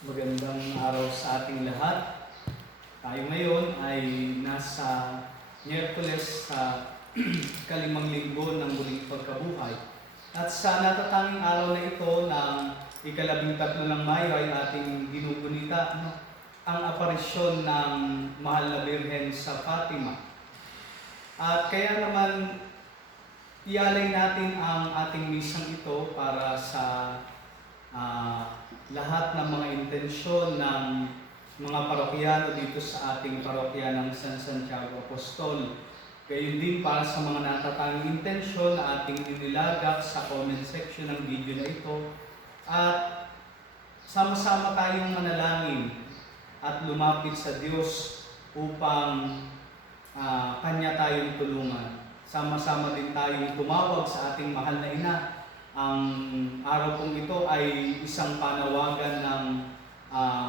Magandang araw sa ating lahat. Tayo ngayon ay nasa Miyerkules sa ikalimang linggo ng muling pagkabuhay. At sa natatanging araw na ito ng ika-13 ng Mayo ay ating ginugunita ang aparisyon ng Mahal na Birhen sa Fatima. At kaya naman ialay natin ang ating misang ito para sa lahat ng mga intensyon ng mga parokyano dito sa ating parokya ng San Santiago Apostol. Gayon din para sa mga natatanging intensyon na ating inilagak sa comment section ng video na ito. At sama-sama tayong manalangin at lumapit sa Diyos upang Kanya tayong tulungan. Sama-sama din tayong tumawag sa ating mahal na ina. Ang araw pong ito ay isang panawagan ng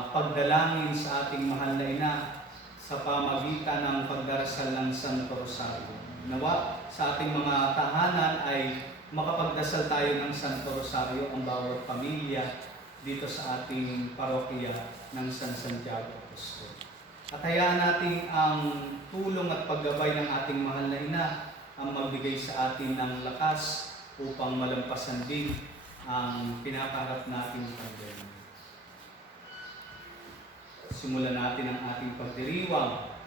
pagdalangin sa ating mahal na ina sa pamagitan ng pagdarasal ng Santo Rosario. Nawa sa ating mga tahanan ay makapagdasal tayo ng Santo Rosario ang bawat pamilya dito sa ating parokya ng San Santiago Apostol. At hayaan natin ang tulong at paggabay ng ating mahal na ina ang magbigay sa atin ng lakas upang malampasan din ang pinapaharap nating pandemya. Simulan natin ang ating pagdiriwang.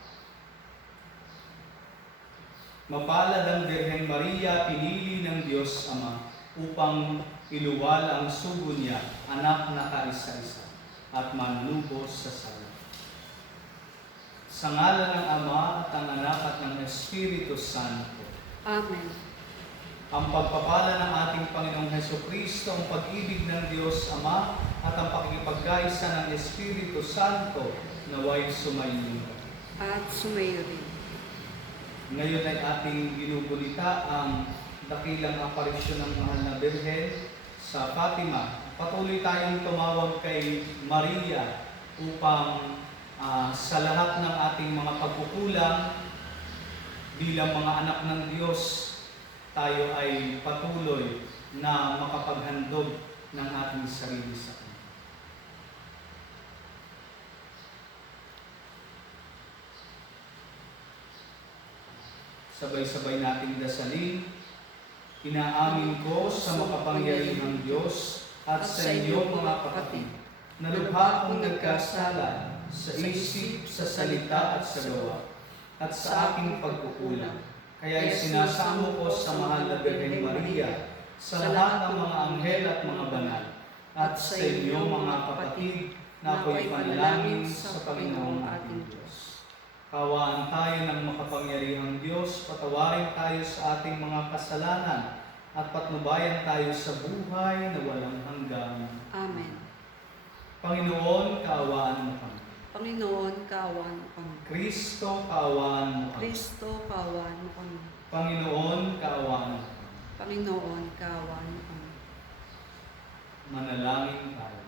Mapalad ang Birhen Maria, pinili ng Diyos Ama upang iluwal ang sugo niya, anak na kaisa-isa, at manlubos sa sala. Sa ngalan ng Ama at ng Anak at ng Espiritu Santo. Amen. Ang pagpapala ng ating Panginoong Hesukristo, ang pag-ibig ng Diyos Ama at ang pakikipagkaisa ng Espiritu Santo naway sumainyo. At sumayo rin. Ngayon ay ating ginugunita ang dakilang aparisyon ng Mahal na Birhen sa Fatima. Patuloy tayong tumawag kay Maria upang sa lahat ng ating mga pagkukulang bilang mga anak ng Diyos, tayo ay patuloy na makapaghandog ng ating sarili sa Kanya. Sabay-sabay nating dasalin. Inaamin ko sa makapangyarihang Diyos at sa inyo mga kapatid, na lubha kong nagkasala sa isip, sa salita at sa gawa, at sa aking pagkukulang. Kaya sinasamo ko sa Mahal na Birhen Maria, sa lahat ng mga anghel at mga banal, at sa inyo mga kapatid na ako'y panalangin sa Panginoong ating Diyos. Kawaan tayo ng makapangyarihang Diyos, patawarin tayo sa ating mga kasalanan, at patnubayan tayo sa buhay na walang hanggan. Amen. Panginoon, kaawaan mo kami. Panginoon, kaawaan mo kami. Kristo, kaawaan mo kami. Kristo, kaawaan mo kami. Panginoon, kaawaan mo kami. Panginoon, kaawaan mo kami. Manalangin tayo.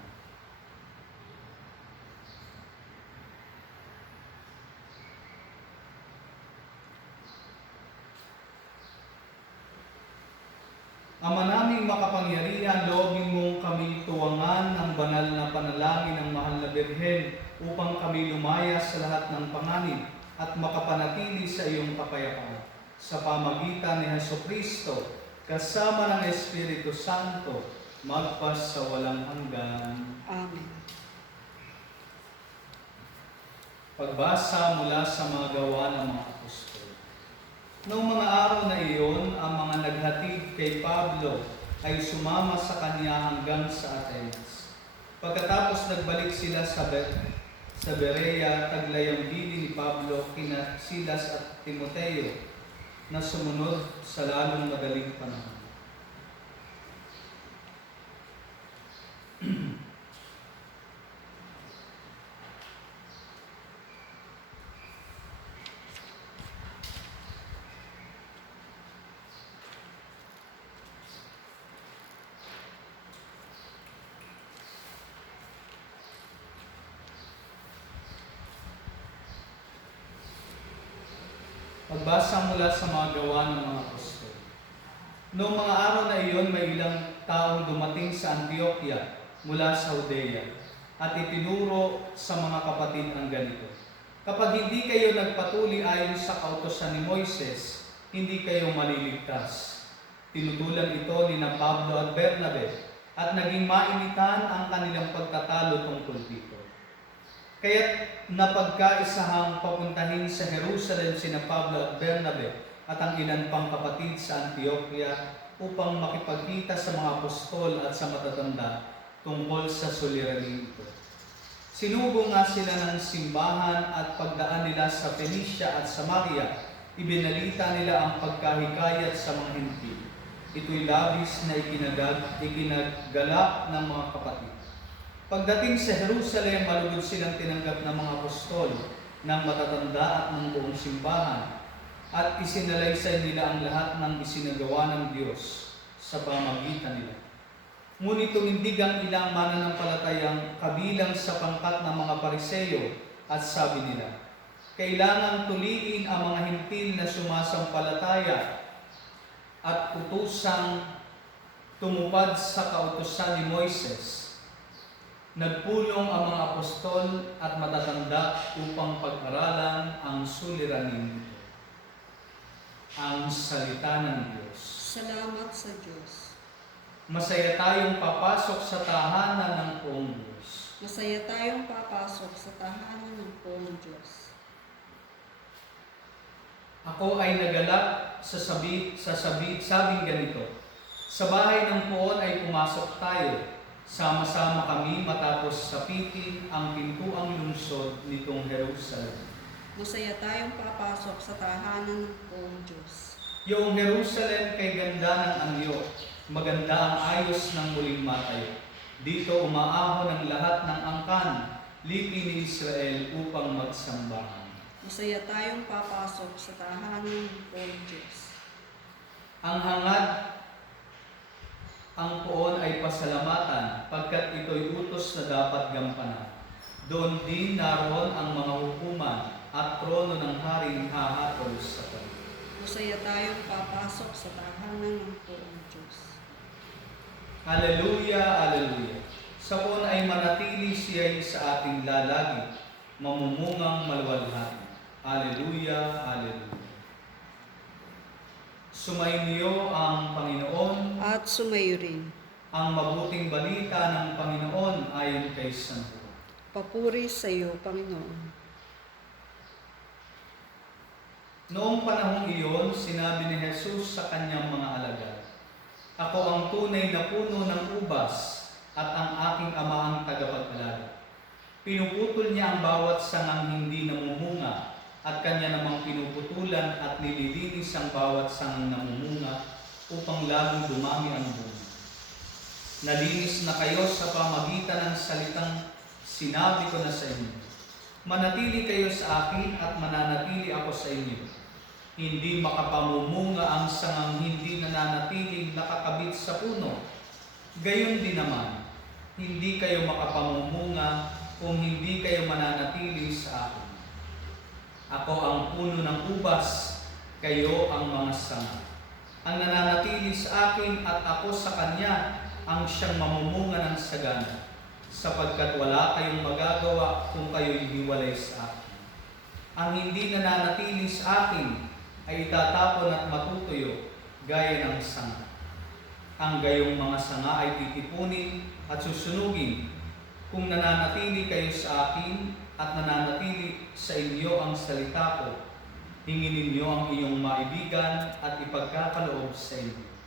Ama naming makapangyarihan, loobin mong kami tuwangan ng banal na panalangin ng Mahal na Birhen upang kami lumaya sa lahat ng panganib at makapanatili sa iyong kapayapaan. Sa pamagitan ni Hesukristo, kasama ng Espiritu Santo, magpas sa walang hanggan. Amen. Pagbasa mula sa mga gawa ng mga apostol. Noong mga araw na iyon, ang mga naghatid kay Pablo ay sumama sa kanya hanggang sa Atenas. Pagkatapos nagbalik sila sa Berea, taglay ang bili ni Pablo kina Silas at Timoteo na sumunod sa lalong madaling panahon. Pagbasa mula sa mga gawa ng mga apostol. Noong mga araw na iyon, may ilang taong dumating sa Antioquia mula sa Judea. at itinuro sa mga kapatid ang ganito. Kapag hindi kayo nagpatuli ayon sa kautusan ni Moises, hindi kayo maliligtas. Tinutulan ito ni na Pablo at Bernabe at naging mainitan ang kanilang pagtatalo tungkol dito. Kaya't napagkaisahang papuntahin sa Jerusalem sina Pablo at Bernabe at ang ilan pang kapatid sa Antioquia upang makipagkita sa mga apostol at sa matatanda tungkol sa suliraning ito. Sinubo nga sila ng simbahan at pagdaan nila sa Phoenicia at Samaria, ibinalita nila ang pagkahikayat sa mga Hentil. Ito'y labis na ikinaggalak ng mga kapatid. Pagdating sa Jerusalem, malugod silang tinanggap ng mga apostol, ng matatanda at ng buong simbahan, at isinalaysay nila ang lahat ng isinagawa ng Diyos sa pamagitan nila. Ngunit tumindig ang ilang mananampalatayang kabilang sa pangkat ng mga Pariseo at sabi nila, kailangang tuliin ang mga Hentil na sumasampalataya at utusang tumupad sa kautusan ni Moises. Nagpulong ang mga apostol at matatanda upang pag-aralan ang suliranin nito. Ang salita ng Diyos. Salamat sa Diyos. Masaya tayong papasok sa tahanan ng Poong Diyos. Masaya tayong papasok sa tahanan ng Poong Diyos. Ako ay nagalak sabing ganito. Sa bahay ng Poon ay pumasok tayo. Sama-sama kami matapos sapitin ang pintuang lungsod nitong Jerusalem. Masaya tayong papasok sa tahanan ng Poong Diyos. Yung Jerusalem kay ganda ng anyo, maganda ang ayos ng muling matayo. Dito umaahon ang lahat ng angkan, lipi ni Israel upang magsambahan. Masaya tayong papasok sa tahanan ng Poong Diyos. Ang hangad, ang Poon ay pasalamatan, pagkat ito'y utos na dapat gampanan. Doon din naroon ang mga hukuman at trono ng haring hahatol sa Panginoon. Masaya tayong papasok sa tahanan ng Poong Diyos. Hallelujah, Hallelujah. Sa Poon ay manatili siya'y sa ating lalagi, mamumungang maluwalhati. Hallelujah, Hallelujah. Sumainyo ang Panginoon, At sumayo rin. ang mabuting balita ng Panginoon ayon kay San Juan. Papuri sa iyo, Panginoon. Noong panahong iyon, sinabi ni Jesus sa kanyang mga alagad, ako ang tunay na puno ng ubas at ang aking ama ang tagapag-alaga. Pinuputol niya ang bawat sangang hindi namumunga at kanya namang pinuputulan at nililinis ang bawat sangang namumunga upang lalong dumami ang bunga. Nalinis na kayo sa pamagitan ng salitang sinabi ko na sa inyo. Manatili kayo sa akin at mananatili ako sa inyo. Hindi makapamumunga ang sangang hindi nananatiling nakakabit sa puno. Gayon din naman, hindi kayo makapamumunga kung hindi kayo mananatili sa akin. Ako ang puno ng ubas, kayo ang mga sanga. Ang nananatili sa akin at ako sa kanya ang siyang mamumunga ng sagana, sapagkat wala kayong magagawa kung kayo'y hiwalay sa akin. Ang hindi nananatili sa akin ay itatapon at matutuyo gaya ng sanga. Ang gayong mga sanga ay titipunin at susunugin. Kung nananatili kayo sa akin at nananatili sa inyo ang salita ko, hingin ninyo ang iyong maibigan at ipagkakaloob sa inyo.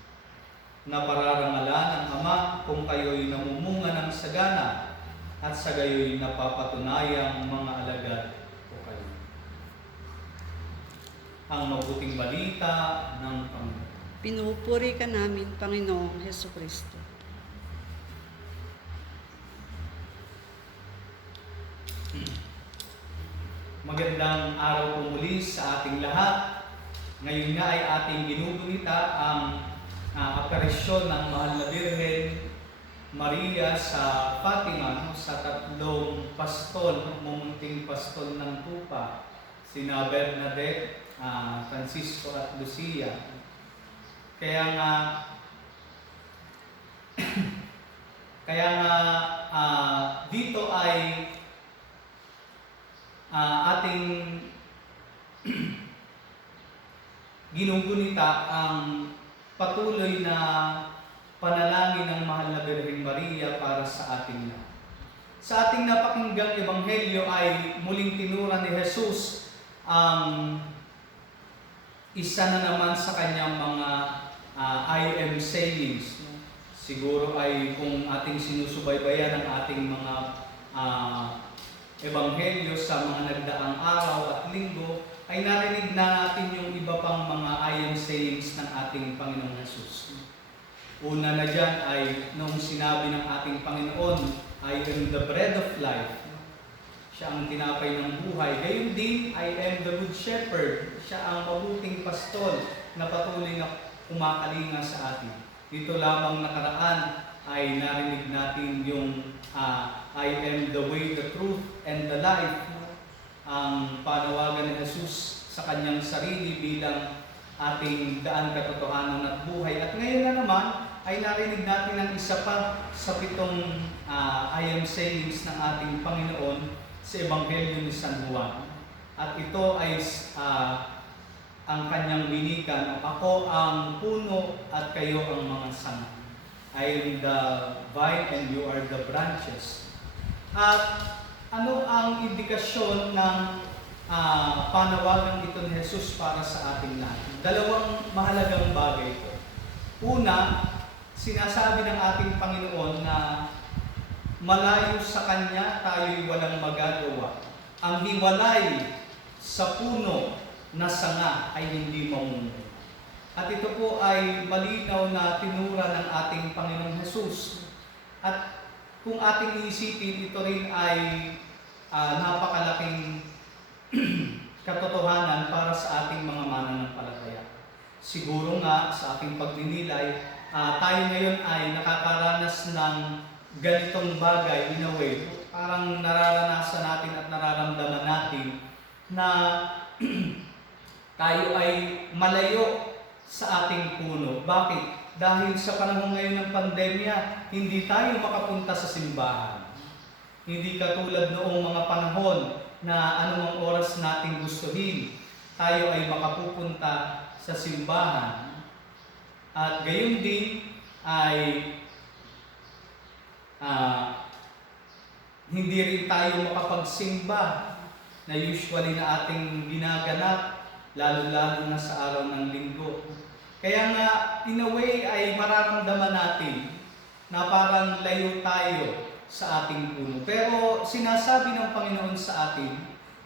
Napararangalan ng Ama kung kayo'y namumunga ng sagana at sa gayo'y napapatunayang mga alagad ko kayo. Ang mabuting balita ng Panginoon. Pinupuri ka namin, Panginoong Hesukristo. Magandang araw po muli sa ating lahat. Ngayon nga ay ating ginugunita ang aparisyon ng Mahal na Birhen Maria sa Fatima, sa tatlong pastol, mumunting pastol ng tupa, sina Bernadette, Francisco at Lucia. Kaya nga, Kaya nga dito ay ating ginugunita ang patuloy na panalangin ng mahal na Birheng Maria para sa ating lahat. Sa ating napakinggang ebanghelyo ay muling tinura ni Jesus ang isa na naman sa kanyang mga I am sayings. Siguro ay kung ating sinusubaybayan ang ating mga ebanghelyo sa mga nagdaang araw at linggo, ay narinig na natin yung iba pang mga I am sayings ng ating Panginoong Jesus. Una na dyan ay noong sinabi ng ating Panginoon, I am the bread of life. Siya ang tinapay ng buhay. Gayon din, I am the good shepherd. Siya ang mabuting pastol na patuloy na kumakalinga sa atin. Dito lamang nakaraan ay narinig natin yung I am the way, the truth, and the life. Ang panawagan ni Jesus sa kanyang sarili bilang ating daan, katotohanan at buhay. At ngayon na naman ay narinig natin ang isa pa sa 7 I am sayings ng ating Panginoon sa Ebanghelyo ni San Juan. At ito ay ang kanyang winikan, ako ang puno at kayo ang mga sanga. I am the vine and you are the branches. At ano ang indikasyon ng panawagan ito ni Jesus para sa ating lahat? Dalawang mahalagang bagay po. Una, sinasabi ng ating Panginoon na malayo sa Kanya tayo'y walang magagawa. Ang hiwalay sa puno na sanga ay hindi mamunga. At ito po ay malinaw na tinura ng ating Panginoong Jesus. At kung ating iisipin, ito rin ay napakalaking katotohanan para sa ating mga mananampalataya. Siguro nga sa ating pagninilay, tayo ngayon ay nakakaranas ng ganitong bagay in a way. Parang nararanasan natin at nararamdaman natin na tayo ay malayo sa ating puno. Bakit? Dahil sa panahon ngayon ng pandemya, hindi tayo makapunta sa simbahan. Hindi katulad noong mga panahon na anumang oras nating gustuhin, tayo ay makapupunta sa simbahan. At gayon din ay hindi rin tayo makapagsimba na usually na ating ginaganap, lalo-lalo na sa araw ng linggo. Kaya nga, in a way, ay mararamdaman natin na parang layo tayo sa ating puno. Pero sinasabi ng Panginoon sa atin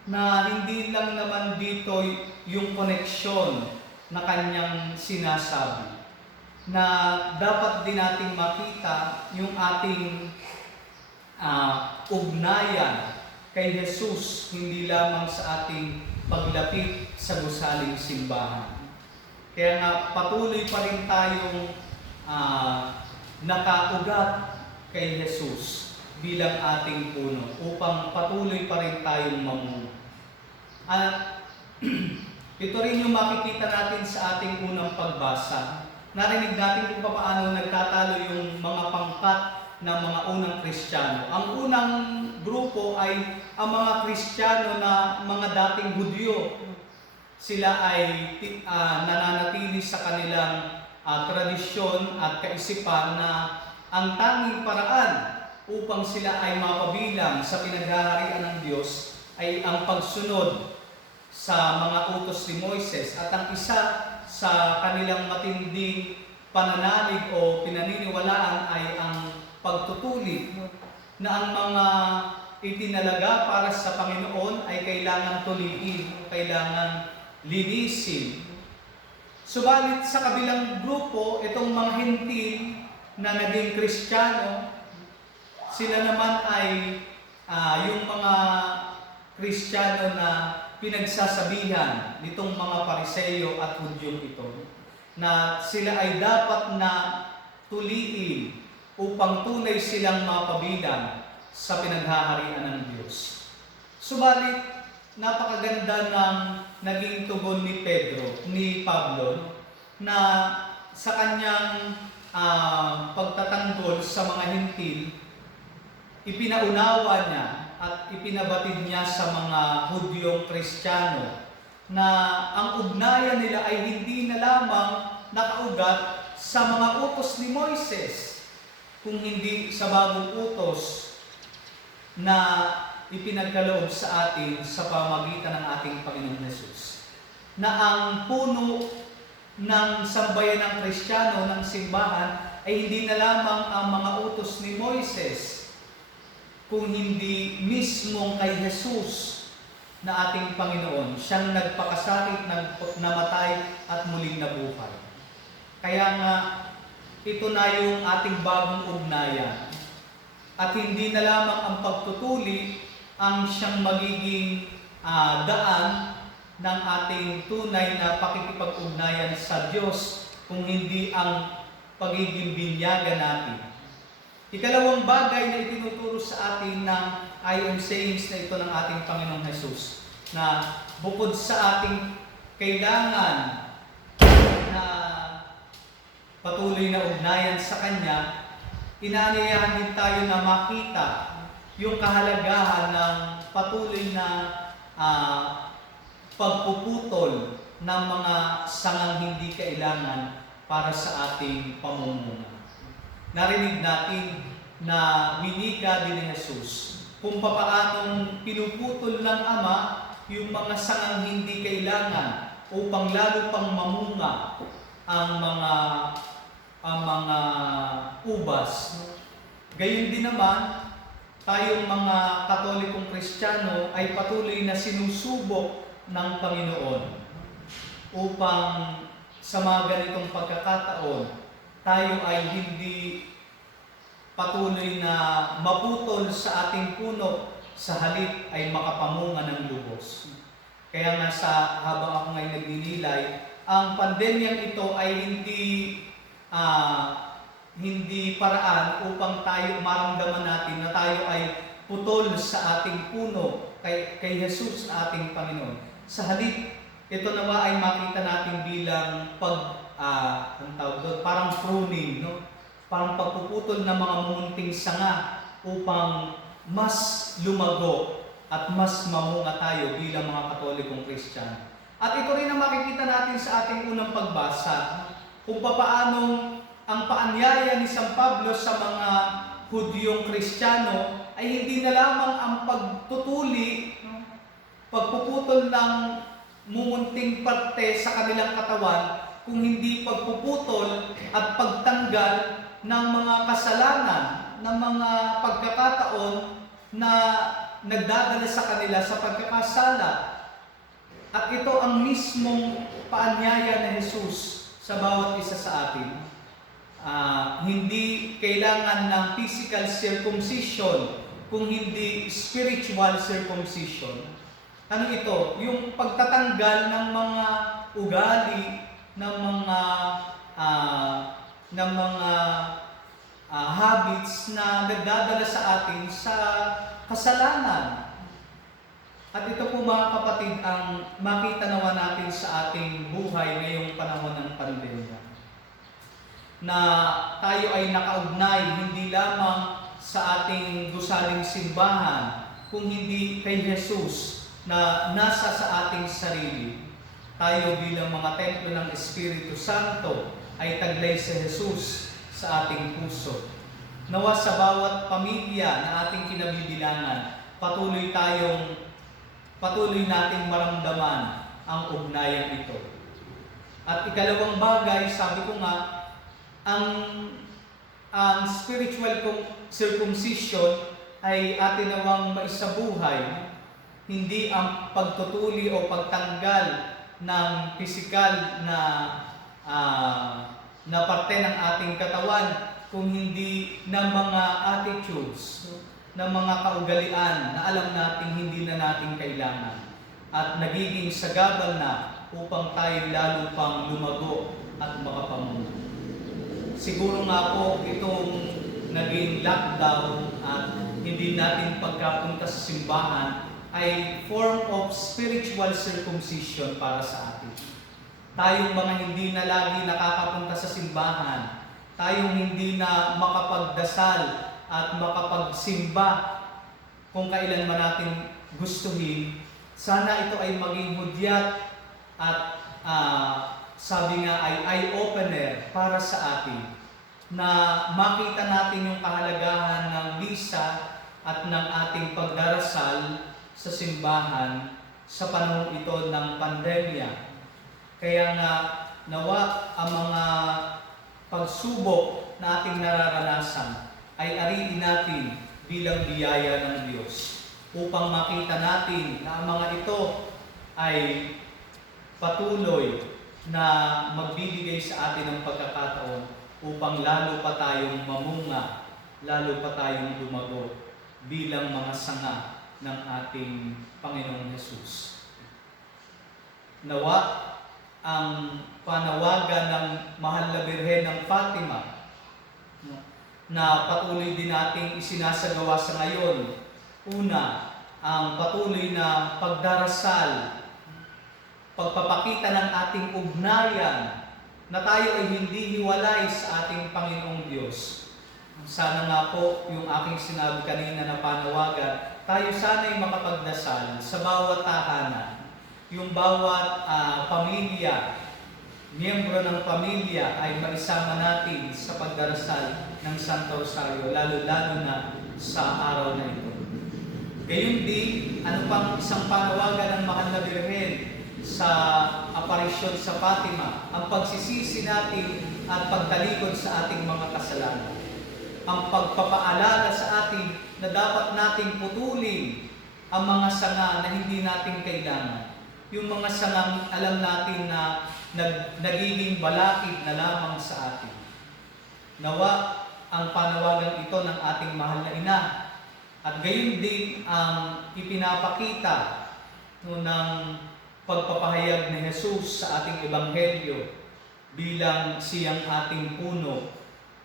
na hindi lang naman dito yung koneksyon na kanyang sinasabi. Na dapat din nating makita yung ating ugnayan kay Jesus, hindi lamang sa ating paglapit sa gusaling simbahan. Kaya nga patuloy pa rin tayong nakaugat kay Jesus bilang ating puno upang patuloy pa rin tayong mamunga. At ito rin yung makikita natin sa ating unang pagbasa. Narinig natin kung paano nagtatalo yung mga pangkat ng mga unang Kristiyano. Ang unang grupo ay ang mga Kristiyano na mga dating Hudyo. Sila ay nananatili sa kanilang tradisyon at kaisipan na ang tanging paraan upang sila ay mapabilang sa pinaghaharian ng Diyos ay ang pagsunod sa mga utos ni Moises. At ang isa sa kanilang matinding pananalig o pinaniniwalaan ay ang pagtutuli na ang mga itinalaga para sa Panginoon ay kailangan tuliin, kailangan linisin. Subalit sa kabilang grupo, itong mga Hentil na naging Kristiyano, sila naman ay yung mga Kristiyano na pinagsasabihan nitong mga Pariseo at Hudyo ito, na sila ay dapat na tuliin upang tunay silang mapabilang sa pinaghaharian ng Diyos. Subalit, napakaganda ng naging tugon ni Pablo, na sa kanyang pagtatanggol sa mga hintil, ipinaunawa niya at ipinabatid niya sa mga Hudyong Kristiyano na ang ugnayan nila ay hindi na lamang nakaugat sa mga utos ni Moises, kung hindi sa bagong utos na ipinagkaloob sa atin sa pamamagitan ng ating Panginoong Hesus. Na ang puno ng sambayan ng Kristiyano, ng simbahan, ay hindi na lamang ang mga utos ni Moises, kung hindi mismong kay Jesus na ating Panginoon. Siyang nagpakasakit, namatay at muling nabuhay. Kaya nga, ito na yung ating bagong ugnayan. At hindi na lamang ang pagtutuli ang siyang magiging daan ng ating tunay na pakikipag-ugnayan sa Diyos, kung hindi ang pagiging binyagan natin. Ikalawang bagay na itinuturo sa atin ng IM sayings na ito ng ating Panginoong Hesus, na bukod sa ating kailangan na patuloy na ugnayan sa Kanya, inaanyayahan din tayo na makita yung kahalagahan ng patuloy na pagpuputol ng mga sangang hindi kailangan para sa ating pamumuno. Narinig natin na winika din ni Jesus kung papaanong pinuputol ng Ama yung mga sangang hindi kailangan upang lalo pang mamunga ang mga ubas. Gayon din naman, tayong mga Katolikong Kristiyano ay patuloy na sinusubok ng Panginoon upang sa mga ganitong pagkakataon, tayo ay hindi patuloy na maputol sa ating puno, sa halip ay makapamunga ng lubos. Kaya nga habang ako ngayon nagdinilay, ang pandemyang ito ay hindi paraan upang tayo maramdaman natin na tayo ay putol sa ating puno kay Jesus na ating Panginoon. Sa halip, ito nawa ay makita natin bilang parang pruning, no? Parang pagpuputol ng mga mumunting sanga upang mas lumago at mas mamunga tayo bilang mga Katolikong Kristiyano. At ito rin ang makikita natin sa ating unang pagbasa, kung papaanong ang paanyaya ni San Pablo sa mga Hudyong Kristiyano ay hindi na lamang ang pagtutuli, pagpuputol ng mumunting parte sa kanilang katawan, kung hindi pagpuputol at pagtanggal ng mga kasalanan, ng mga pagkakataon na nagdadala sa kanila sa pagkakasala. At ito ang mismong paanyaya ni Jesus sa bawat isa sa atin. Hindi kailangan ng physical circumcision, kung hindi spiritual circumcision. Ano ito? Yung pagtatanggal ng mga ugali, ng mga habits na nagdadala sa atin sa kasalanan. At ito po mga kapatid ang makita naman natin sa ating buhay ngayong panahon ng pandemya. Na tayo ay nakaugnay hindi lamang sa ating gusaling simbahan, kung hindi kay Jesus na nasa sa ating sarili. Tayo bilang mga templo ng Espiritu Santo ay taglay si Jesus sa ating puso. Nawa sa bawat pamilya na ating kinabibilangan, patuloy nating maramdaman ang ugnayan ito. At ikalawang bagay, sabi ko nga, ang spiritual circumcision ay atin nawang maisabuhay, hindi ang pagtutuli o pagtanggal ng pisikal na parte ng ating katawan, kung hindi ng mga attitudes, ng mga kaugalian na alam natin hindi na natin kailangan at nagiging sagabal na upang tayo lalo pang lumago at makapamunga. Siguro nga po itong naging lockdown at hindi natin pagkapunta sa simbahan ay form of spiritual circumcision para sa atin. Tayong mga hindi na lagi nakakapunta sa simbahan, tayong hindi na makapagdasal at makapagsimba kung kailan man natin gustuhin, sana ito ay maging hudyat at sabi nga ay eye-opener para sa atin na makita natin yung kahalagahan ng misa at ng ating pagdarasal sa simbahan sa panahon ito ng pandemya. Kaya nga nawa ang mga pagsubok na ating nararanasan ay ariin natin bilang biyaya ng Diyos upang makita natin na ang mga ito ay patuloy na magbibigay sa atin ng pagkakataon upang lalo pa tayong mamunga, lalo pa tayong lumago bilang mga sanga ng ating Panginoong Hesus. Nawa ang panawagan ng Mahal na Birhen ng Fatima na patuloy din nating isinasagawa sa ngayon. Una, ang patuloy na pagdarasal, pagpapakita ng ating ugnayan na tayo ay hindi hiwalay sa ating Panginoong Diyos. Sana nga po yung aking sinabi kanina na panawagan, tayo sana ay makapagdasal sa bawat tahanan. Yung bawat pamilya, miyembro ng pamilya ay maisama natin sa pagdarasal ng Santo Rosario, lalo-lalo na sa araw na ito. Gayun din, ano pang isang panawagan ng Mahal na Birhen sa aparisyon sa Fatima, ang pagsisisi natin at pagtalikod sa ating mga kasalanan. Ang pagpapaalala sa atin na dapat nating putulin ang mga sanga na hindi natin kailangan. Yung mga sangang alam natin na nagiging balakid na lamang sa atin. Nawa ang panawagan ito ng ating mahal na ina at gayon din ang ipinapakita ng pagpapahayag ni Jesus sa ating ebanghelyo bilang siyang ating puno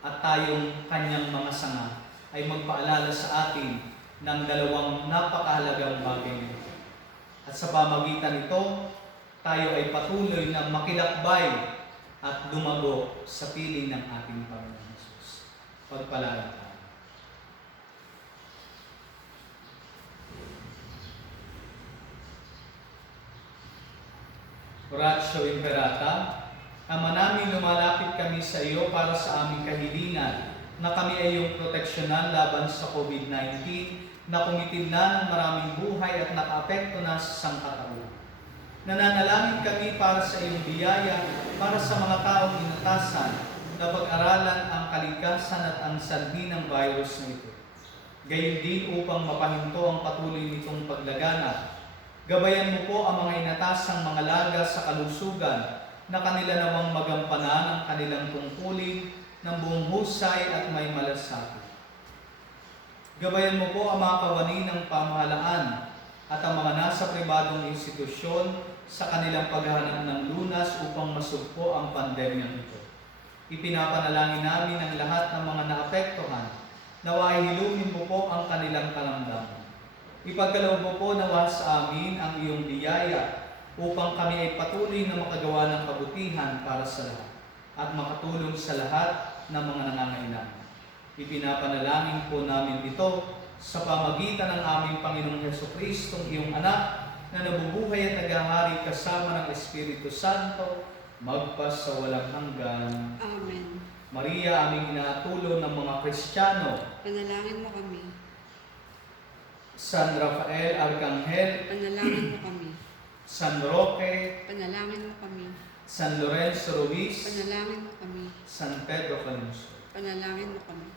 at tayong kanyang mga sanga ay magpaalala sa atin ng dalawang napakahalagang bagay. At sa pamagitan nito, tayo ay patuloy na makilakbay at lumago sa piling ng ating Panginoon Jesus. Pagpalain tayo. Oratio Imperata, Ama namin, lumalapit kami sa iyo para sa aming kahilingan na kami ay iyong proteksyonan laban sa COVID-19 na kumitil na ng maraming buhay at nakaapekto na sa sangkatauhan. Nananalangin kami para sa iyong biyaya para sa mga taong inatasan na pag-aralan ang kalikasan at ang sanhi ng virus na ito. Gayon din upang mapahinto ang patuloy nitong paglaganap. Gabayan mo po ang mga inatasang mga laga sa kalusugan na kanila namang magampanan ang kanilang tungkulin ng buong husay at may malasakit. Gabayan mo po ang mga kawani ng pamahalaan at ang mga nasa pribadong institusyon sa kanilang paghahanap ng lunas upang masugpo ang pandemyang ito. Ipinapanalangin namin ang lahat ng mga naapektuhan. Nawa hilumin mo po ang kanilang karamdaman. Ipagkaloob mo po nawa sa amin ang iyong biyaya upang kami ay patuloy na makagawa ng kabutihan para sa lahat at makatulong sa lahat ng mga nangangailangan. Ipinapanalangin po namin ito sa pamagitan ng aming Panginoong Hesukristo, iyong anak, na nabubuhay at naghahari kasama ng Espiritu Santo, magpas sa walang hanggan. Amen. Maria, aming inaatulo ng mga Kristiyano, Panalangin mo kami. San Rafael Arcangel, Panalangin mo kami. San Roque, Panalangin mo kami. San Lorenzo Ruiz, Panalangin mo kami. San Pedro Calungsod. Panalangin mo kami.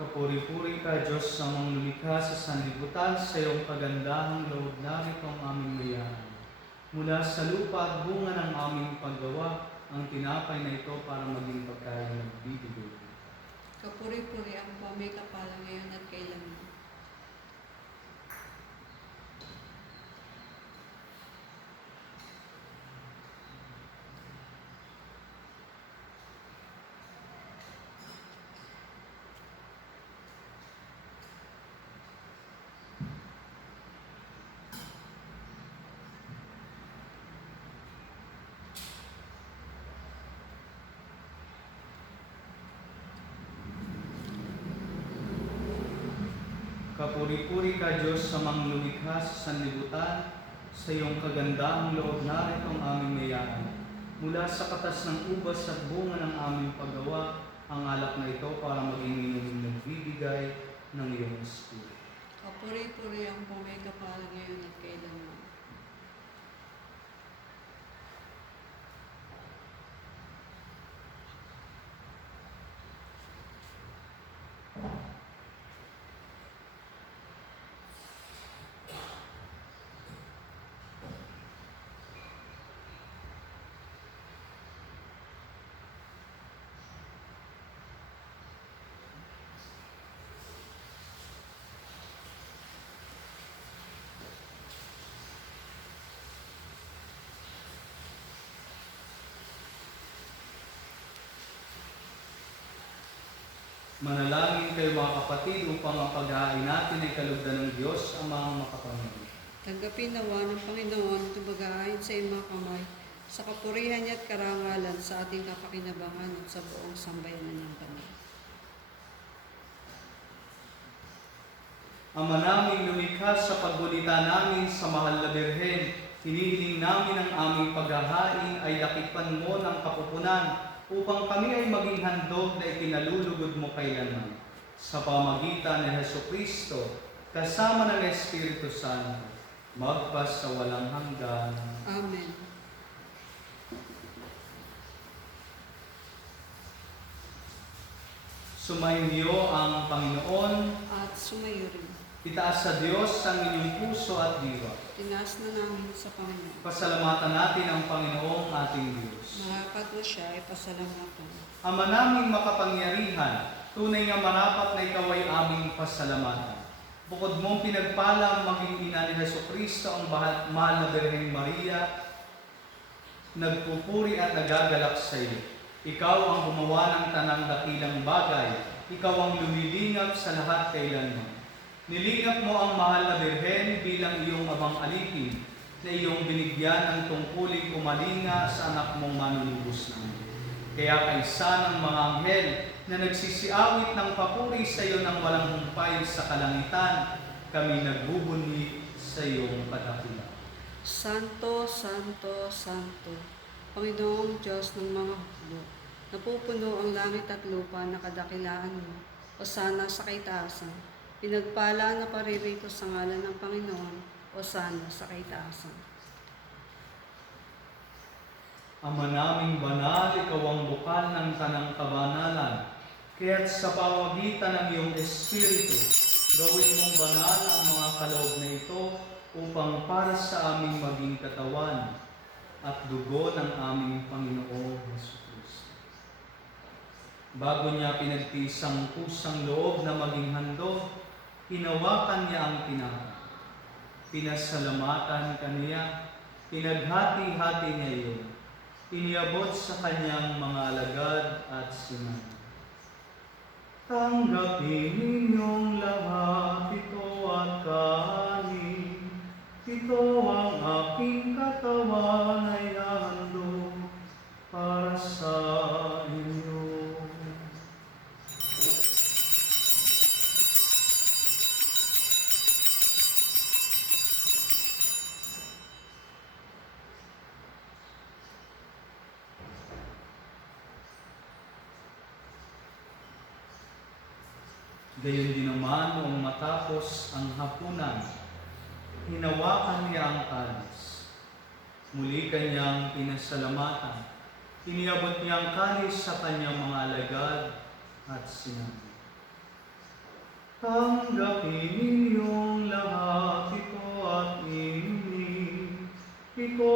Kapuri-puri ka, Diyos na mga lumikha sa sanlibutan, sa iyong kagandahang loob narito ang aming gayahan. Mula sa lupa at bunga ng aming paggawa, ang tinapay na ito para maging pagkain ng bibigay. Kapuri-puri ang po may kapala ngayon at kailanman. Kapuri-puri ka, Diyos, sa mga lumikha sa sanlibutan, sa iyong kagandaang loob na itong aming niyaan. Mula sa katas ng ubas at bunga ng aming paggawa, ang alak na ito para maging inumin nagbibigay ng iyong Espiritu. Kapuri-puri ang po may kapala ngayon at kailanman. Manalangin kayo mga kapatid upang ang paghahain natin ay kalugdan ng Diyos ang mga makapangyarihan. Tanggapin nawa ng Panginoon itong pag-aayon sa iyong mga kamay, sa kapurihan niya at karangalan sa ating kapakinabangan at sa buong sambayanan ng banal. Ama naming lumikha sa pagbulita namin sa mahal na Birhen, hinihiling namin ang aming paghahain ay lakipan mo ng kapupunan upang kami ay maging handog na ikinalulugod mo kailanman. Sa pamagitan ni Jesucristo, kasama ng Espiritu Santo, magpas sa walang hanggan. Amen. Sumainyo ang Panginoon. At sumayo rin. Itaas sa Diyos ang inyong puso at diwa. Tinaas na namin sa Panginoon. Pasalamatan natin ang Panginoong ating Diyos. Marapat na siya ay pasalamatan. Ama naming makapangyarihan, tunay nga marapat na ikaw ay aming pasalamatan. Bukod mong pinagpala maging ina ni Jesucristo ang mahal na Birheng Maria, nagpupuri at nagagalak sa iyo. Ikaw ang gumawa ng tanang dakilang bagay. Ikaw ang lumilingap sa lahat kailanman. Nilingap mo ang mahal na Birhen bilang iyong abang alipin na iyong binigyan ng tungkuling kumalinga sa anak mong manunubos namin. Kaya kaisa ng mga anghel na nagsisiawit ng papuri sa iyo ng walang humpay sa kalangitan, kami nagbubunyi sa iyong kadakilaan. Santo, Santo, Santo, Panginoong Diyos ng mga hukbo, napupuno ang langit at lupa na kadakilaan mo, o sana sa kaitaasan. Pinagpala na paririto sa ngalan ng Panginoon, o sana sa kaitaasan. Ama naming banal, ikaw ang bukal ng tanang kabanalan. Kaya't sa pamamagitan ng iyong Espiritu, gawin mong banal ang mga kaloob na ito upang para sa aming maging katawan at dugo ng aming Panginoong Jesucristo. Bago niya pinagtisang pusang loob na maging handog, hinawakan niya ang tinapay. Pinasalamatan kaniya, pinaghati-hati niya iyon. Iniabot sa kanyang mga alagad at sinabi, tanggapin ninyong lahat ito at kanin. Ito ang aking katawan ay handog para sa inyo. Gayon din naman noong matapos ang hapunan, hinawakan niya ang kalis. Muli kanyang pinasalamatan. Iniabot niya ang kalis sa kanyang mga alagad at sinabi, tanggapin ninyong lahat ito at inumin. Ito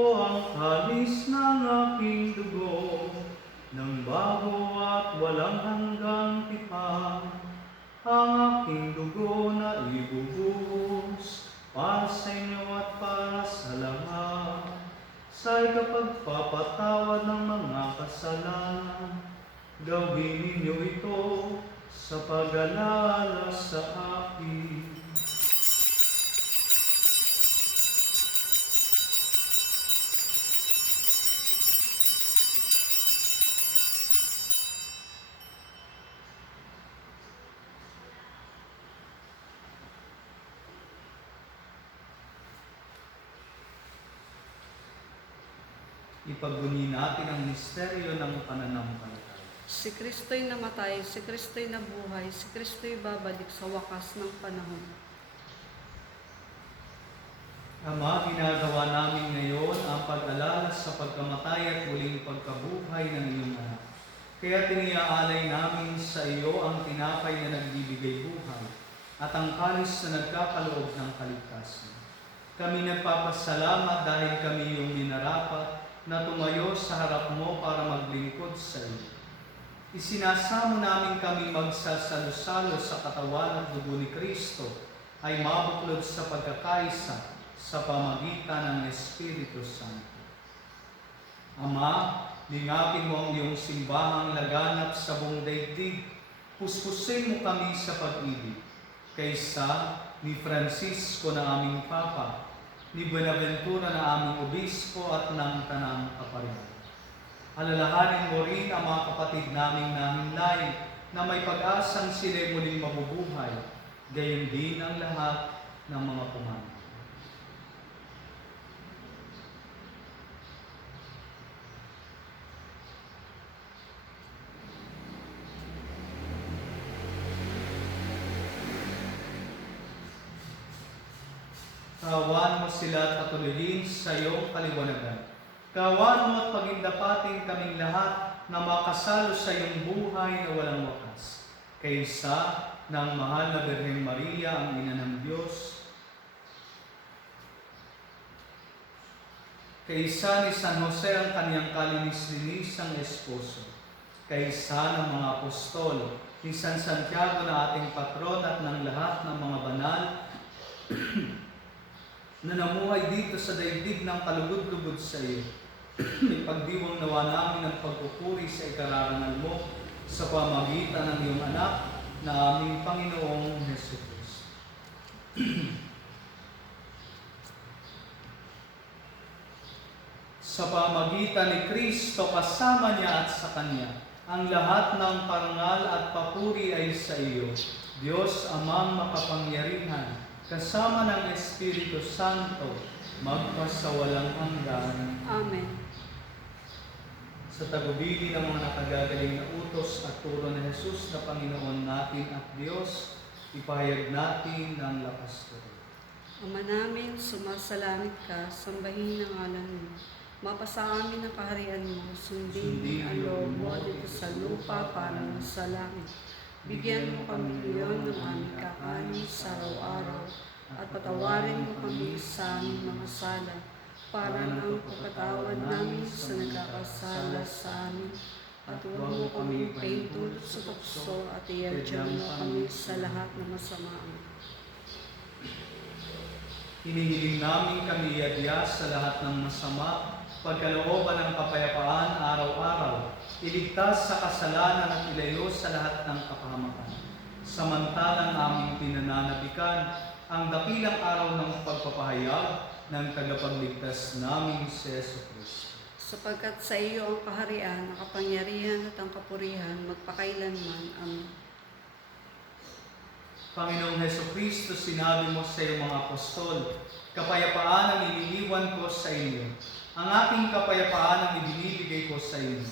para sa inyo at para sa lahat, sa ikapagpapatawad ng mga kasalanan. Gawin ninyo ito sa pag-alala sa akin. Ipagbunyi natin ang misteryo ng pananampalataya. Si Kristo'y namatay, si Kristo'y nabuhay, si Kristo'y babalik sa wakas ng panahon. Ama, ginagawa namin ngayon ang pag-alala sa pagkamatay at muling pagkabuhay ng iyong anak. Kaya tiniaalay namin sa iyo ang tinapay na nagbibigay buhay at ang kalis na nagkakaloob ng kaligtasan. Kami nagpapasalamat dahil kami yung minarapat na tumayo sa harap mo para maglingkod sa iyo. Isinasamo namin kami magsasalo-salo sa katawan at dugo ni Kristo ay mabuklod sa pagkakaisa sa pamagitan ng Espiritu Santo. Ama, lingapin mo ang iyong simbahang laganap sa buong daigdig. Puspusin mo kami sa pag-ibig kaysa ni Francisco na aming Papa, ni Buenaventura na aming Obispo at ng Tanang Kaparian. Alalahanin mo rin ang mga kapatid naming nahinlay na may pag-asang sila'y muling mabubuhay, gayon din ang lahat ng mga pumanin. Kaawaan mo sila at patuloyin sa iyong kaliwanagan. Kaawaan mo at pagindapatin kaming lahat na makasalo sa iyong buhay na walang wakas. Kaysa ng mahal na Birheng Maria, ang Ina ng Diyos, kaysa ni San Jose ang kanyang kalinis-linisang esposo, kaysa ng mga apostol, ni San Santiago na ating patron at ng lahat ng mga banal na namuhay dito sa daigdig ng kalugod-lugod sa iyo. Ipagdiwang nawa namin ang pagpupuri sa ikararangal mo sa pamagitan ng iyong anak na aming Panginoong Jesucristo. Sa pamagitan ni Kristo, kasama niya at sa Kanya, ang lahat ng parangal at papuri ay sa iyo, Diyos Amang makapangyarihan, kasama ng Espiritu Santo, magpasawalang hanggan. Amen. Sa tagubili ng mga nakagagaling na utos at turo ni Jesus na Panginoon natin at Diyos, ipahayag natin ng lakas ko. Ama namin, sumasalangit ka, sambahin ang ngalan mo. Mapasa amin ang kaharian mo, sundin ang loob mo dito sa lupa para sa langit. Bigyan mo kami ngayon ng aming kakanin sa araw-araw at patawarin mo kami sa aming mga sala para ng pagpatawad namin sa nagkakasala sa amin. At huwag mo kami paintulot sa tukso at iadyan mo kami sa lahat ng masama. Hinihiling namin kami iadya sa lahat ng masama, pagkalooban ng kapayapaan araw-araw, iligtas sa kasalanan at ilayo sa lahat ng kapahamakan. Samantalang aming pinananabikan ang dakilang araw ng pagpapahayag ng tagapagligtas namin si Jesucristo. Sapagkat sa iyo ang kaharian, ang kapangyarihan at ang kapurihan, magpakailanman. Amen. Panginoong Jesucristo, sinabi mo sa iyong mga apostol, kapayapaan ang iniiwan ko sa inyo. Ang aking kapayapaan ang ibinibigay ko sa inyo.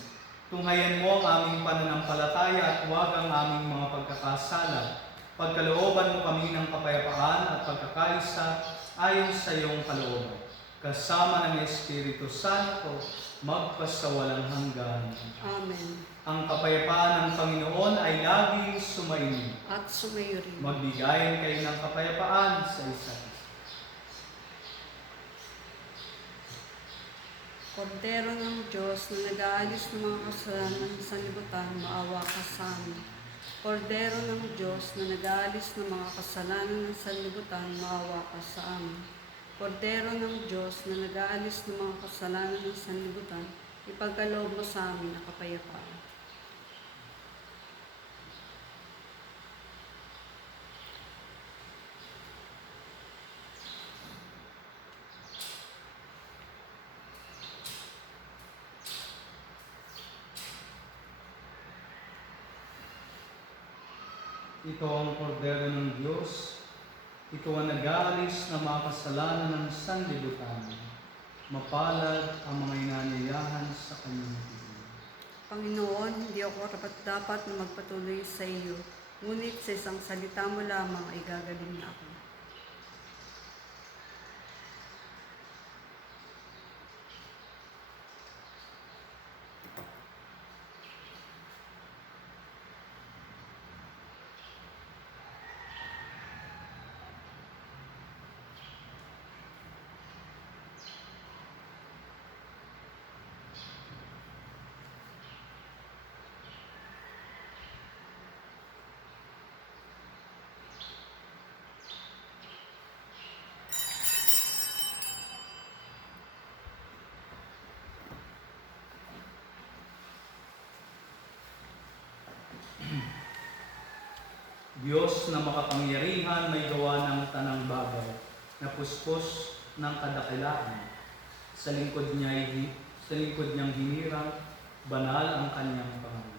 Tunghayan mo ang aming pananampalataya at huwag ang aming mga pagkakasala. Pagkalooban mo kami ng kapayapaan at pagkakaisa ayon sa iyong kalooban. Kasama ng Espiritu Santo, magpasawalang hanggan. Amen. Ang kapayapaan ng Panginoon ay laging sumainyo. At sumayo rin. Magbigayan kayo ng kapayapaan sa isa't isa. Kordero ng Diyos na nag-aalis ng mga kasalanan sa libutan, maawa ka sa amin. Kordero ng Diyos na nag-aalis ng mga kasalanan ng sanlibutan, maawa ka sa amin. Kordero ng Diyos na nag-aalis ng mga kasalanan ng sanlibutan, ipagkaloob mo sa amin ang kapayapaan. Ito ang kordero ng Diyos. Ito ang nag-aalis ng mga kasalanan ng sanlibutan. Mapalad ang mga inanyayahan sa kanyang piging. Panginoon, hindi ako dapat na magpatuloy sa iyo, ngunit sa isang salita mo lamang ay gagaling na ako. Diyos na makapangyarihan may gawa ng tanang bagay na puspos ng kadakilaan. Sa lingkod niyang hinirang, banal ang kanyang pangalan.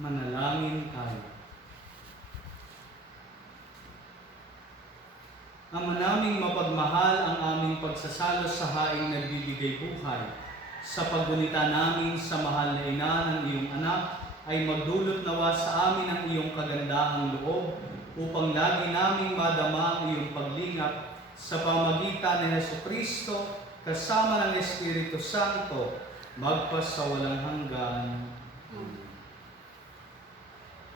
Manalangin tayo. Ama naming mapagmahal, ang aming pagsasalo sa haing nagbibigay buhay. Sa paggunita namin sa mahal na ina ng iyong anak, ay magdulot nawa sa amin ang iyong kagandahang loob upang lagi naming madama ang iyong paglingap sa pamagitan ni Jesucristo kasama ng Espiritu Santo magpasawalang hanggan.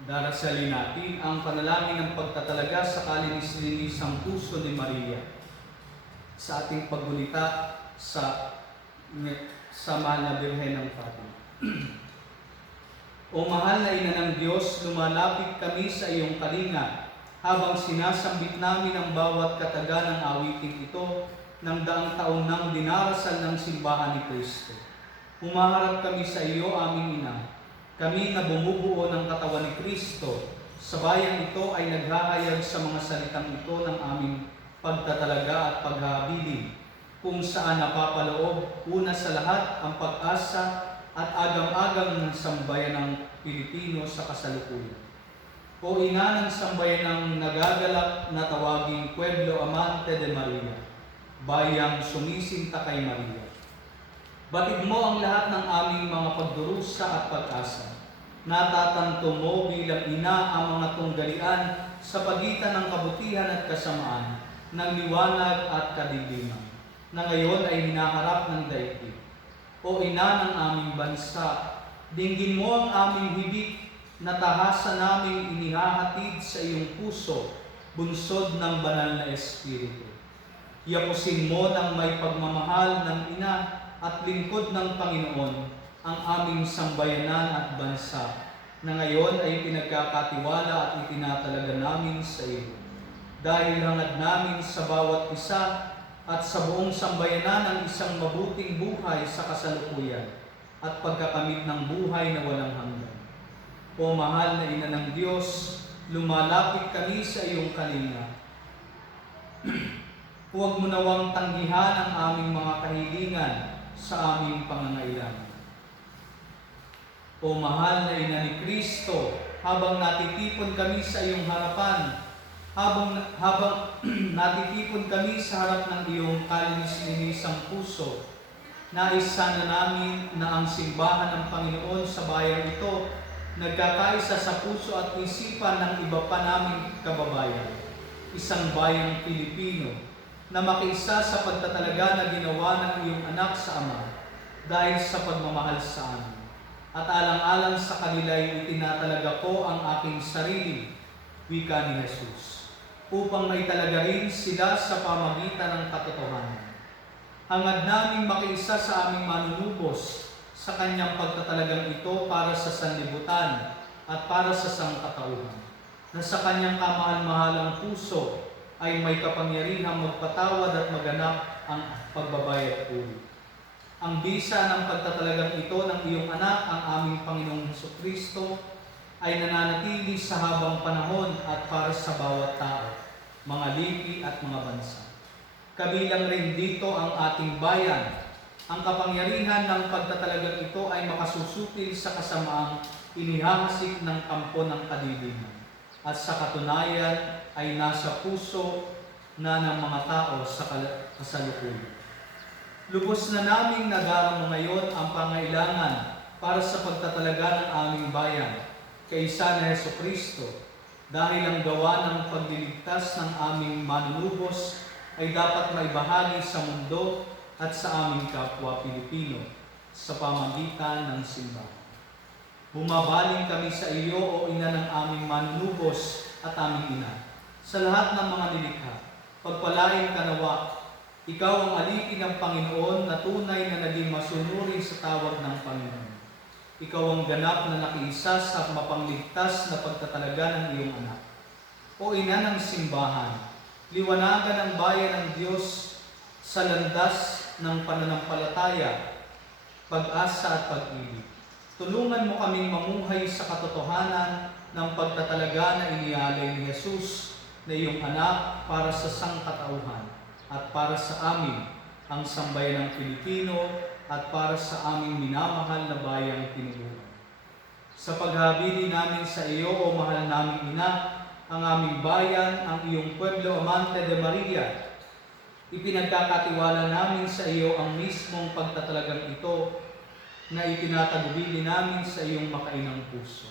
Darasalin natin ang panalangin ng pagtatalaga sa kalinis-linisang puso ni Maria sa ating paggunita sa mahal na Birhen ng Fatima. O mahal na Ina ng Diyos, lumalapit kami sa iyong kalinga habang sinasambit namin ang bawat kataga ng awiting ito ng daang taon nang dinarasal ng simbahan ni Kristo. Humaharap kami sa iyo, aming Ina. Kami na bumubuo ng katawan ni Kristo, sa bayang ito ay naghahayag sa mga salitang ito ng aming pagtatalaga at paghahabilin, kung saan napapaloob una sa lahat ang pag-asa at agam-agam ng sambayan ng Pilipino sa kasalukuyan. O Ina ng sambayan ng nagagalak na tawaging Pueblo Amante de Maria, bayang sumisinta kay Maria. Batid mo ang lahat ng aming mga pagdurusa at pag-asa. Natatanto mo bilang ina ang mga tunggalian sa pagitan ng kabutihan at kasamaan, ng liwanag at kadiliman, na ngayon ay hinaharap ng daigdig. O ina ng aming bansa, dinggin mo ang aming hibik na tahasan naming inihahatid sa iyong puso, bunsod ng banal na Espiritu. Yapusin mo ng may pagmamahal ng ina at lingkod ng Panginoon ang aming sambayanan at bansa, na ngayon ay pinagkakatiwala at itinatalaga namin sa iyo. Dahil hangad namin sa bawat isa at sa buong sambayanan ang isang mabuting buhay sa kasalukuyan at pagkakamit ng buhay na walang hanggan. O mahal na Ina ng Diyos, lumalapit kami sa iyong kalinga. Huwag mo nawang tanggihan ang aming mga kahilingan sa aming pangangailangan. O mahal na Ina ni Kristo, habang natitipon kami sa iyong harapan, habang natitipon kami sa harap ng iyong kalinis-linisang puso, nais sana namin na ang simbahan ng Panginoon sa bayan ito nagkakaisa sa puso at isipan ng iba pa naming kababayan, isang bayang Pilipino na makiisa sa pagtatalaga na ginawa ng iyong anak sa Ama dahil sa pagmamahal sa amin. At alang-alang sa kanila'y itinatalaga ko ang aking sarili, wika ni Jesus, upang maitalaga rin sila sa pamagitan ng katotohanan. Hangad naming makiisa sa aming manunubos sa kanyang pagtatalagang ito para sa sanlibutan at para sa sangkatauhan, na sa kanyang kamahal-mahalang puso ay may kapangyarihang magpatawad at maganap ang pagbabayad uli. Ang bisa ng pagtatalagang ito ng iyong anak, ang aming Panginoong Jesucristo, ay nananatili sa habang panahon at para sa bawat tao, mga lipi at mga bansa. Kabilang rin dito ang ating bayan. Ang kapangyarihan ng pagtatalagang ito ay makasusutil sa kasamaang inihahasik ng kampo ng kadiliman, at sa katunayan ay nasa puso na ng mga tao sa kasalukuyan. Lubos na naming nadarama ngayon ang pangailangan para sa pagtatalaga ng aming bayan kay Isa na Jesucristo, dahil ang gawa ng pagliligtas ng aming manunubos ay dapat maibahagi sa mundo at sa aming kapwa Pilipino sa pamagitan ng simbahan. Bumabaling kami sa iyo, O Ina ng aming manunubos at aming Ina, sa lahat ng mga nilikha. Pagpalain ka nawa, ikaw ang alipin ng Panginoon na tunay na naging masunurin sa tawag ng Panginoon. Ikaw ang ganap na nakiisa sa mapangligtas na pagtatalaga ng iyong anak. O Ina ng simbahan, liwanagan ang bayan ng Diyos sa landas ng pananampalataya, pag-asa at pag-ibig. Tulungan mo kaming mamuhay sa katotohanan ng pagtatalaga na inialay ni Jesus na iyong anak para sa sangkatauhan at para sa amin, ang sambayan ng Pilipino, at para sa aming minamahal na bayang tinubuhan. Sa paghabili namin sa iyo, O mahal naming Ina, ang aming bayan, ang iyong Pueblo Amante de Maria, ipinagkakatiwala namin sa iyo ang mismong pagtatalagang ito na itinatagubili namin sa iyong makainang puso.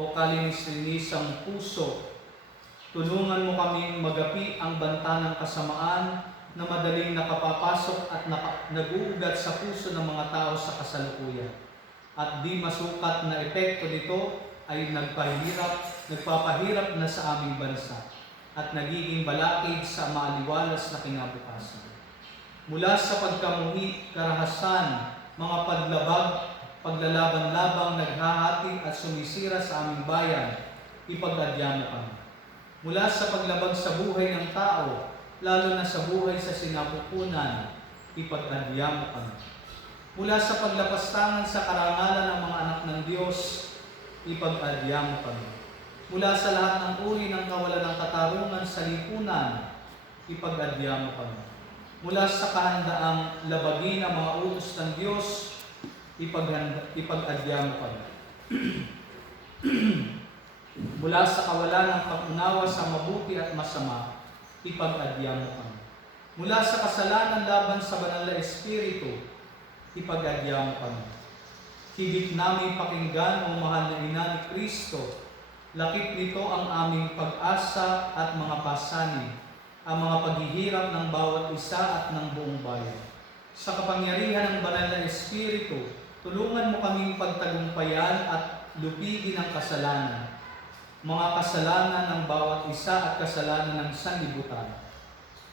O kalinis-linisang puso, tulungan mo kaming magapi ang banta ng kasamaan na madaling nakapapasok at naguugat sa puso ng mga tao sa kasalukuyan. At di masukat na epekto nito ay nagpapahirap na sa aming bansa at nagiging balakid sa maaliwalas na kinabukasan. Mula sa pagkamuhi, karahasan, mga paglalaban-labang naghahati at sumisira sa aming bayan, ipag-adya mo kami. Mula sa paglabag sa buhay ng tao, lalo na sa buhay sa sinapupunan, ipag-adya mo kami. Mula sa paglapastangan sa karangalan ng mga anak ng Diyos, ipag-adya mo kami. Mula sa lahat ng uri ng kawalan ng katarungan sa lipunan, ipag-adya mo kami. Mula sa kahandaang labagin ang mga utos ng Diyos, ipag-adya mo kami. Mula sa kawalan ng pag-unawa sa mabuti at masama, ipag-adya mo kami. Mula sa kasalanan laban sa banal na Espiritu, ipag-adya mo kami. Higit namin pakinggan, O mahal na Ina ni Kristo, lakip nito ang aming pag-asa at mga pasanin, ang mga paghihirap ng bawat isa at ng buong bayan. Sa kapangyarihan ng banal na Espiritu, tulungan mo kaming pagtagumpayan at lupigin ang kasalanan, mga kasalanan ng bawat isa at kasalanan ng sanlibutan,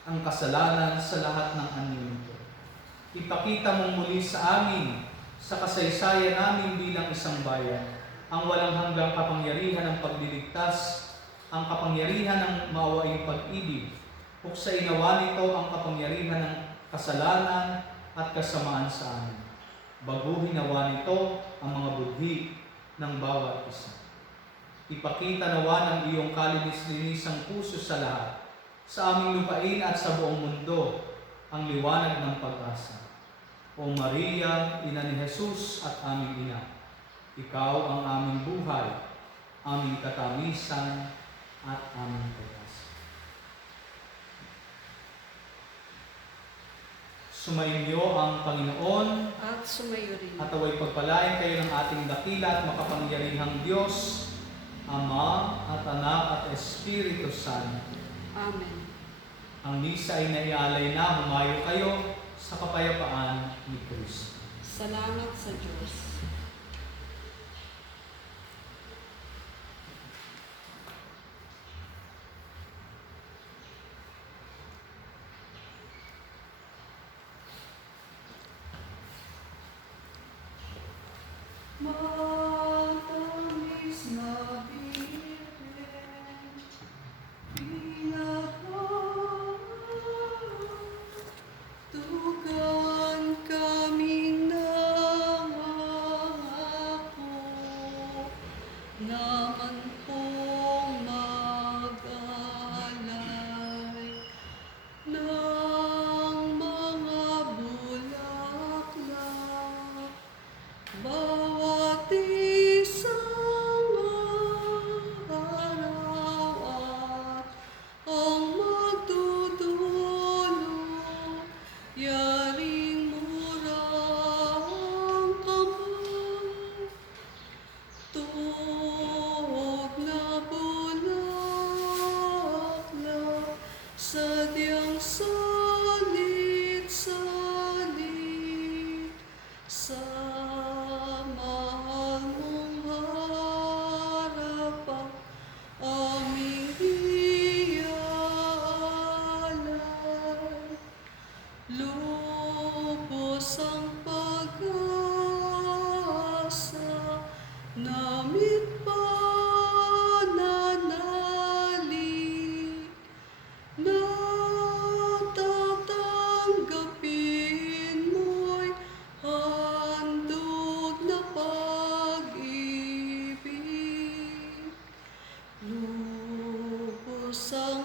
ang kasalanan sa lahat ng anyo nito. Ipakita mong muli sa amin, sa kasaysayan namin bilang isang bayan, ang walang hanggang kapangyarihan ng pagliligtas, ang kapangyarihan ng maawaing pag-ibig. Puksain nawa nito ang kapangyarihan ng kasalanan at kasamaan sa amin. Baguhin nawa nito ang mga budhi ng bawat isa. Ipakita nawa ng iyong kalinis-linisang puso sa lahat, sa aming lupain at sa buong mundo, ang liwanag ng pag-asa. O Maria, Ina ni Jesus at aming Ina, Ikaw ang aming buhay, aming katamisan at aming pag-asa. Sumainyo ang Panginoon At sumayo rin. at away pagpalain kayo ng ating dakila at makapangyarihang Diyos, Ama at Anak at Espiritu Santo. Amen. Ang misa ay naialay na, humayo kayo sa kapayapaan ni Kristo. Salamat sa Diyos. Matamis na Birhen, tugan kaming nangako, naman pong mag-alay ng mga bulaklak, bawat isang araw at ang magdudulot, yaring murang kamay, tuog na bulaklak, sadyang salit-salit, sa mahal mong harapan, aming iaalay. Lubos ang pag-asa, namit pananalig, natatanggapin mo'y handog na pag-ibig. Lubos ang